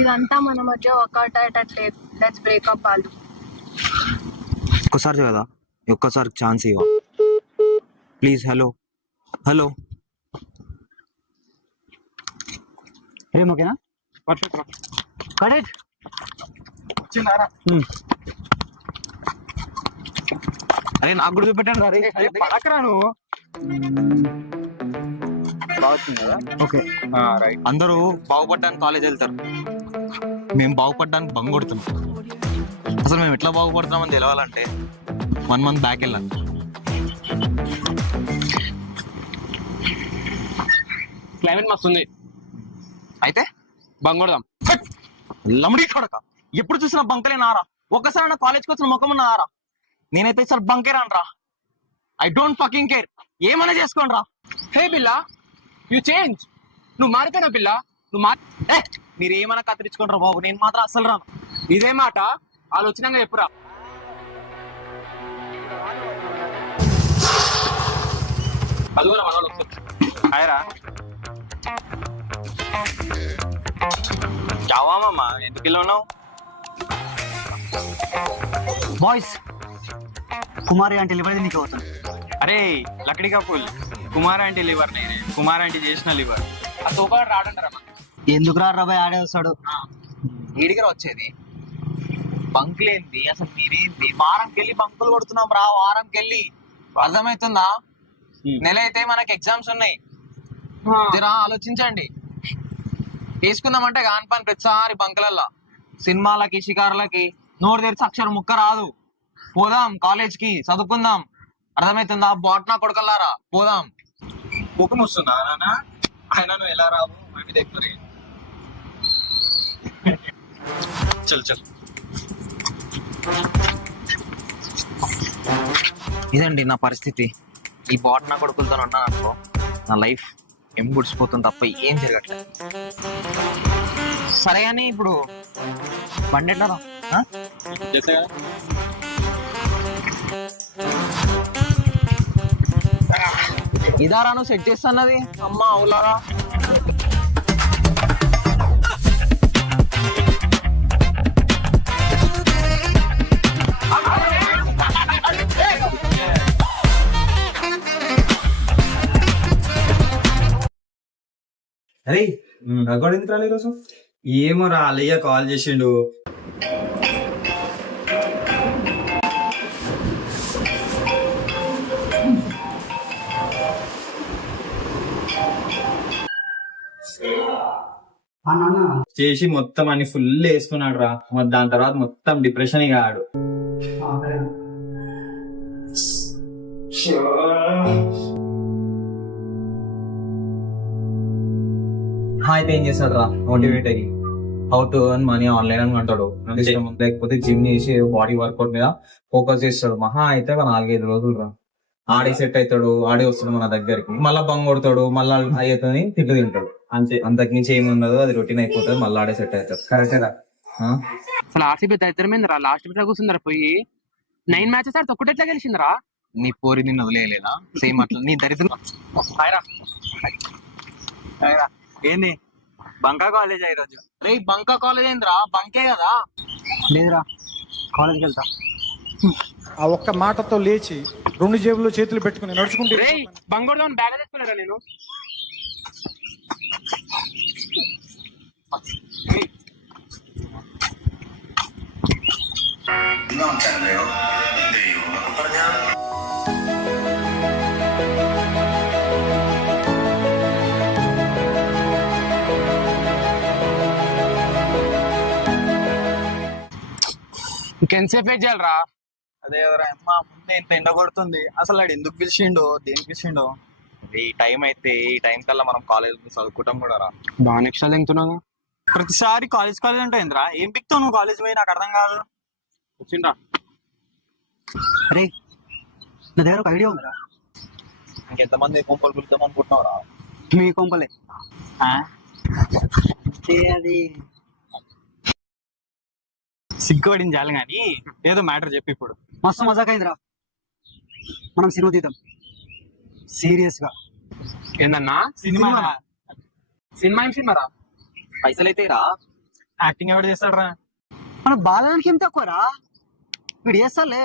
ఇదంతా మన మధ్య వర్కౌట్ అయ్యేటట్లేదు. లెట్స్ బ్రేకప్ వాళ్ళు. ఒక్కసారి కదా, ఒక్కసారి ఛాన్స్ ఇవ్వ ప్లీజ్. హలో హలో, ఏం ఓకేనా? పర్ఫెక్ట్ రా. కరెక్ట్ వచ్చిందారా? అరే నాకు కూడా చూపెట్టండి రా. పడకరా నువ్వు. ఓకే. అందరూ బాగుపడడానికి కాలేజ్ వెళ్తారు, మేము బాగుపడడానికి బంగ్ కొడుతున్నాం. అసలు మేము ఎట్లా బాగుపడుతున్నామని తెలవాలంటే 1 month బ్యాక్ వెళ్ళాలి. క్లైమేట్ మస్తు ఉంది, అయితే బంగొడదాం. లమ్డీ కొడక, ఎప్పుడు చూసినా బంకలే నారా. ఒక్కసారి నా కాలేజ్కి వచ్చిన ముఖం ఉన్నారా? నేనైతే సార్ బంకే రాను రా. ఐ డోంట్ ఫకింగ్ కేర్, ఏమైనా చేసుకోండి రా. హే బిల్లా, యు చేంజ్. నువ్వు మారిపోయినా బిల్లా, నువ్వు మీరు ఏమైనా కత్తిరించుకుంటారా బాబు, నేను మాత్రం అసలు రాను. ఇదే మాట వాళ్ళు వచ్చినాక చెప్పురా. అదిగోరా మన వాళ్ళు వస్తారు. హాయ్ రా. చావామమ్మా, ఎందుకు ఇలా ఉన్నావు? బాయ్స్, కుమారి అంటే లివర్ నీకు అవుతుంది. అరే లకడిగా పూల్, కుమార్ ఆంటీ లివర్ నేనే, కుమార్ ఆంటీ చేసిన లివర్. ఆ తోపాడు రాడంటారా? ఎందుకు రా రాబాయ్, ఆడే వస్తాడు. ఈడిగా వచ్చేది బంకులేంది అసలు? మీరేంది వారంకి వెళ్ళి బంకులు కొడుతున్నాం రా, వారంకి వెళ్ళి. అర్థమవుతుందా? నెల అయితే మనకి ఎగ్జామ్స్ ఉన్నాయి. జరా ఆలోచించండి. వేసుకుందామంటే కాని పని ప్రతిసారి బంకులల్లా, సినిమాలకి షికారులకి నోరు తెరిచి అక్షరం ముక్క రాదు. పోదాం కాలేజ్ కి, చదువుకుందాం. అర్థమవుతుందా? బాట్నా కొడుకల్లారా, పోదాం. ముఖం వస్తుందా నాన్న? ఆయన నువ్వు ఎలా రావు అవి దగ్గర. చల్ చల్. ఇదండి నా పరిస్థితి. ఈ బాట్నా కొడుకులతో ఉన్నాను అనుకో, నా లైఫ్ ఎంబుడిసిపోతుంది తప్ప ఏం జరగట్లేదు. సరే అని ఇప్పుడు బండి ఎట్లా రా? ఇదారాను సెట్ చేస్తున్నది అమ్మ అవులారా. అరే రగోడు ఎందుకు రాలేదు ఈరోజు? ఏమో రా, అల్లయ్య కాల్ చేసిండు. చేసి మొత్తం అని ఫుల్ వేసుకున్నాడు రా. దాని తర్వాత మొత్తం డిప్రెషన్ ఇక ఆడు. అయితే ఏం చేస్తాడు రా మోటివేట్ అయ్యి, how to earn money online అని అంటాడు. లేకపోతే జిమ్ చేసి బాడీ వర్కౌట్ మీద ఫోకస్ చేస్తాడు. మహా అయితే 4-5 రోజులు రా, ఆడే సెట్ అవుతాడు. ఆడే వస్తాడు మన దగ్గరికి, మళ్ళా బంగ్ కొడతాడు, మళ్ళా అయ్యతోని తిట్లు తింటాడు. అంతే, అంతకు మించి ఏమి ఉండదు. అది రొటీన్ అయిపోతుంది, మళ్ళీ ఆడే సెట్ అవుతాడు. కరెక్టేరా? అసలు ఆర్సీబీ దరిద్రమైందిరా. లాస్ట్ బిట్ కూర్చుందరా పోయి 9 మ్యాచెస్ ఆడితే ఒక్కటి ఎట్లా గెలిచిందిరా? నీ పోరి నిన్ను వదిలేయలేదా? సేమ్ అట్లా నీ దరిద్రం. ఏంది బంకా కాలేజ్ ఈరోజు? రే బంకా కాలేజ్ ఏందిరా? బంకే కదా. లేదురా, కాలేజ్కి వెళ్తా. ఆ ఒక్క మాటతో లేచి 2 జేబుల్లో చేతులు పెట్టుకుని నడుచుకుంటే బంగొడదాం బ్యాగ్ తెచ్చుకున్నారా నేను? ఇంకెంతసేపు వెయిట్ చేయాలరా? అదే అమ్మా, ముందే ఇంత ఎండ కొడుతుంది. అసలు వాడు ఎందుకు పిలిచిండో, దేనికి పిలిచిండో? ఈ టైం అయితే ఈ టైం కల్లా మనం కాలేజ్ చదువుకుంటాం కూడా రా. బాగా నెక్స్ట్ తింటున్నాగా. ప్రతిసారి కాలేజ్ ఉంటాయిందిరా. ఏం పిక్తావు నువ్వు కాలేజ్ పోయి? నాకు అర్థం కాదు. వచ్చిండ్రా. అరే నా దగ్గర ఒక ఐడియా ఉందిరా. ఇంకెంతమంది కొంపలు పిలుద్దాం అనుకుంటున్నావురా? మీ కొంపలే. అది సిగ్గుపడింది చాలు కానీ ఏదో మ్యాటర్ చెప్పి. ఇప్పుడు మస్తు మజాక్ అయిందిరా. మనం సినిమా తీద్దాం సీరియస్ గా. ఏందన్నా? సినిమా? సినిమా ఏం సినిమా రా? పైసలు అయితే రా. యాక్టింగ్ ఎవరు చేస్తాడరా? మన బాలనికి ఏం తక్కువరా, వీడు చేస్తాలే.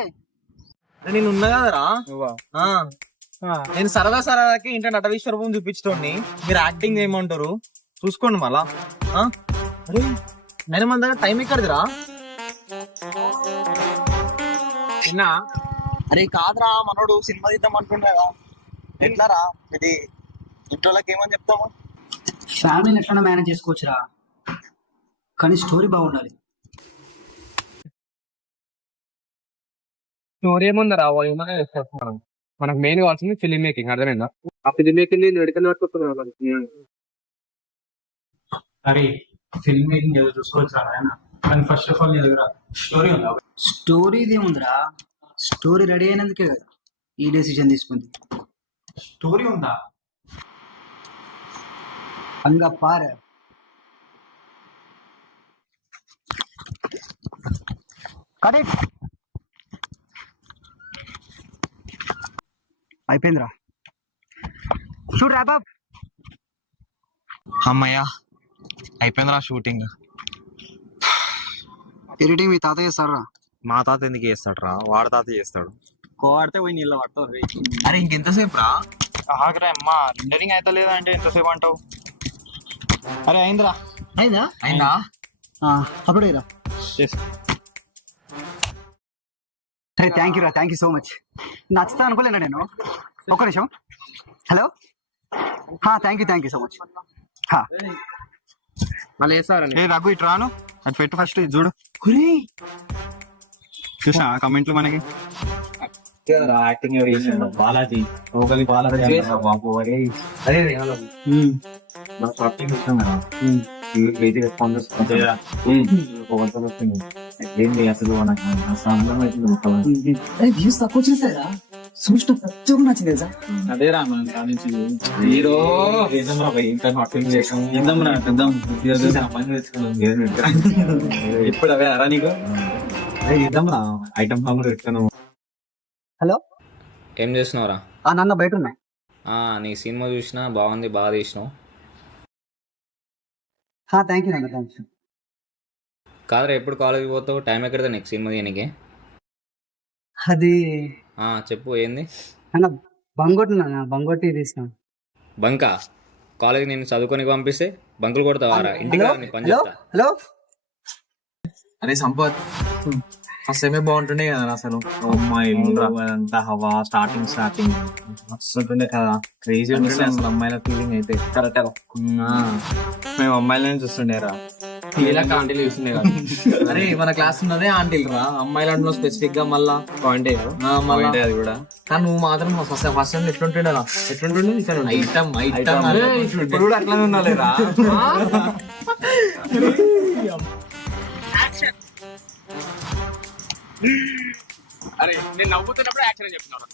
నేను ఉన్నా కదరా. నేను సరదాకి ఇంటర్ నట విశ్వరూపం చూపించటోని, మీరు యాక్టింగ్ చేయమంటారు. చూసుకోండి మళ్ళా. అరే నేను మన దగ్గర టైం ఎక్కడిదిరా? చిన్నా అరే కాదురా, మనోడు సినిమా తీద్దాం అనుకుంటున్నా. ఎట్లారా ఇది? ఇంట్లోకి ఏమని చెప్తాము? ఫ్యామిలీని ఎట్లా మేనేజ్ చేసుకోవచ్చురా, కానీ స్టోరీ బాగుండాలి. స్టోరీ ఏముందరా, మనకు మెయిన్ కావాల్సింది ఫిలిం మేకింగ్. అర్థమైందా? ఆ ఫిలిం మేకింగ్ ఎడికల్ పట్టుకుంటున్నాను. అరే ఫిల్మ్ మేకింగ్ ఏదో చూసుకోవచ్చురా, కానీ ఫస్ట్ ఆఫ్ ఆల్ నీ దగ్గర స్టోరీ ఉందా? స్టోరీది ఏముందిరా, స్టోరీ రెడీ అయినందుకే కదా ఈ డెసిషన్ తీసుకుంది. స్టోరీ ఉందా? అంగా పారు. కరెక్ట్ అయిపోయిందిరా. Shoot wrap up. అమ్మయ్యా అయిపోయిందిరా షూటింగ్. ఎడిటింగ్ మీ తాత చేస్తారా? మా తాత ఎందుకు చేస్తాడు రా, వాడు తాత చేస్తాడు. కోడితే పోయి నీళ్ళ పడతావు. అరే ఇంకెంతసేపు రా? ఆగరా అమ్మా, రెండరింగ్ అయితే లేదా అంటే ఎంతసేపు అంటావు? అరే అయిందిరా. అయిందా? అయిందా? అప్పుడే రా. అరే థ్యాంక్ యూ సో మచ్. నచ్చుతా అనుకోలేనా నేను. ఒక్క నిమిషం. Hello, thank you so much. మళ్ళీ వేస్తారని రఘు ఇటు రాను, అది పెట్టు ఫస్ట్. ఇది చూడు, చూసా కమెంట్లు మనకి. యాక్టింగ్ బాలాజీ బాబు. ఏంటి అసలు వ్యూస్ తక్కువ చేసారా? చూసిన ప్రతి ఒక్కరు నచ్చింది తెలుసా? అదే రా మనం సాధించింది. ఇప్పుడు అవే అరా నీకు ఇద్దాం రా, ఐటమ్ ఫామ్ పెట్టుకున్నాం. హలో, ఏం చేస్తున్నావురా? నాన్న బయట ఉన్నా. నీ సినిమా చూసినా, బాగుంది, బాగా తీసినావు. థ్యాంక్ యూ నాన్న, థ్యాంక్ యూ. కాదురా, ఎప్పుడు కాలేజీకి పోతావు? టైం ఎక్కడితే నీకు సినిమా తీయనికి? అది చెప్పు, ఏంది? అన్న బంగొట్టి తీసిన. బంకా? కాలేజీ నేను చదువుకొని పంపిస్తే బంకులు కొడతావారా? ఇంటికి రా, నీ పని చెప్తా. హలో, అరే సంపత్, ఫస్ట్ టైమే బాగుంటుండే కదా అసలు. అమ్మాయిలు అంతా హవా, స్టార్టింగ్ మస్తుంటుండే కదా. క్రేజీ ఉంటుండే అసలు అమ్మాయిల ఫీలింగ్ అయితే. కరెక్ట్. మేము అమ్మాయిలని చూస్తుండే రా, ఆంటీలు చూస్తుండే కదా. అరే మన క్లాస్ ఉన్నదే ఆంటీలు రా, అమ్మాయిలు అంటున్నావు స్పెసిఫిక్ గా. మళ్ళా పాయింట్ మళ్ళీ అది కూడా. కానీ నువ్వు మాత్రం ఫస్ట్ టైం ఎట్లుంటుండే రా? ఎట్లుంటుండే ఐటమ్ ఇప్పుడు కూడా అట్లానే ఉండాలిరా. అరే నేను నవ్వుతున్నప్పుడు యాక్షన్ చెప్తున్నాను.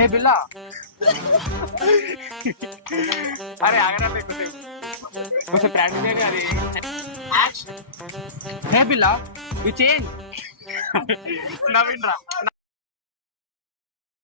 ఏ బిల్లా, అరే ఆగరా, కొంచెం ప్రాక్టీస్ చేయండి. అది హే బిల్లా, యు చేంజ్. నవీన్ రా.